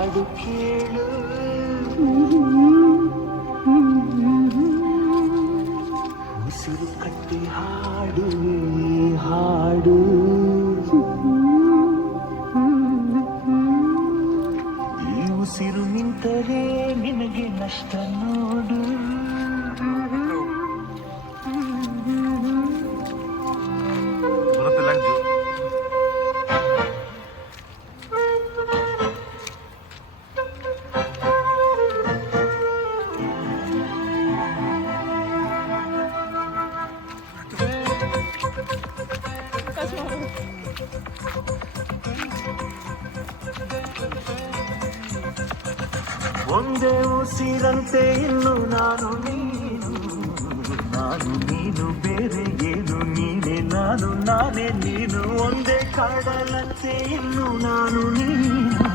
ಹಾಡು ಕೇಳು ಉಸಿರು ಕಟ್ಟಿ ಹಾಡು ಹಾಡು ಈ ಉಸಿರು ನಿಂತರೆ ನಿನಗೆ ನಷ್ಟ ನೋಡು ಒಂದೇ ಉಸಿರಂತೆ ಇನ್ನು ನಾನು ನೀನು ಬೇರೆ ಏನು ನೀನೆ ನಾನು ನಾನೇ ನೀನು ಒಂದೇ ಕಡಲಂತೆ ಇನ್ನು ನಾನು ನೀನು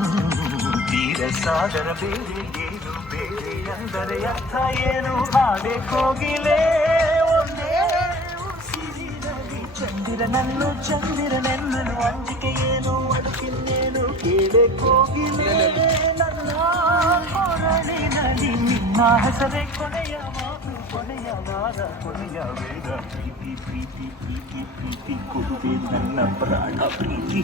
ತೀರ ಸಾಗರ ಬೇರೆ ಏನು ಬೇರೆ ಅಂದರೆ ಅರ್ಥ ಏನು ಹಾಡೆ ಕೋಗಿಲೆ ಒಂದೇ ಉಸಿರಿನಲ್ಲಿ ಚಂದಿರನನ್ನು ಅಂಜಿಕೆ ಏನು ಅಡುಕಿನ್ನೇನು ಕೇಳೆ ಕೋಗಿಲೆ ನನ್ನ ಕೊರಳಿನಲ್ಲಿ ನಿನ್ನ ಹೆಸರೇ ಕೊನೆಯ ಮಾತು ಕೊನೆಯ ವಾರ ಕೊನೆಯ ವೇದ ಪ್ರೀತಿ ಪ್ರೀತಿ ಪ್ರೀತಿ ಪ್ರೀತಿ ಕೊಡುವೆ ನನ್ನ ಪ್ರಾಣ ಪ್ರೀತಿ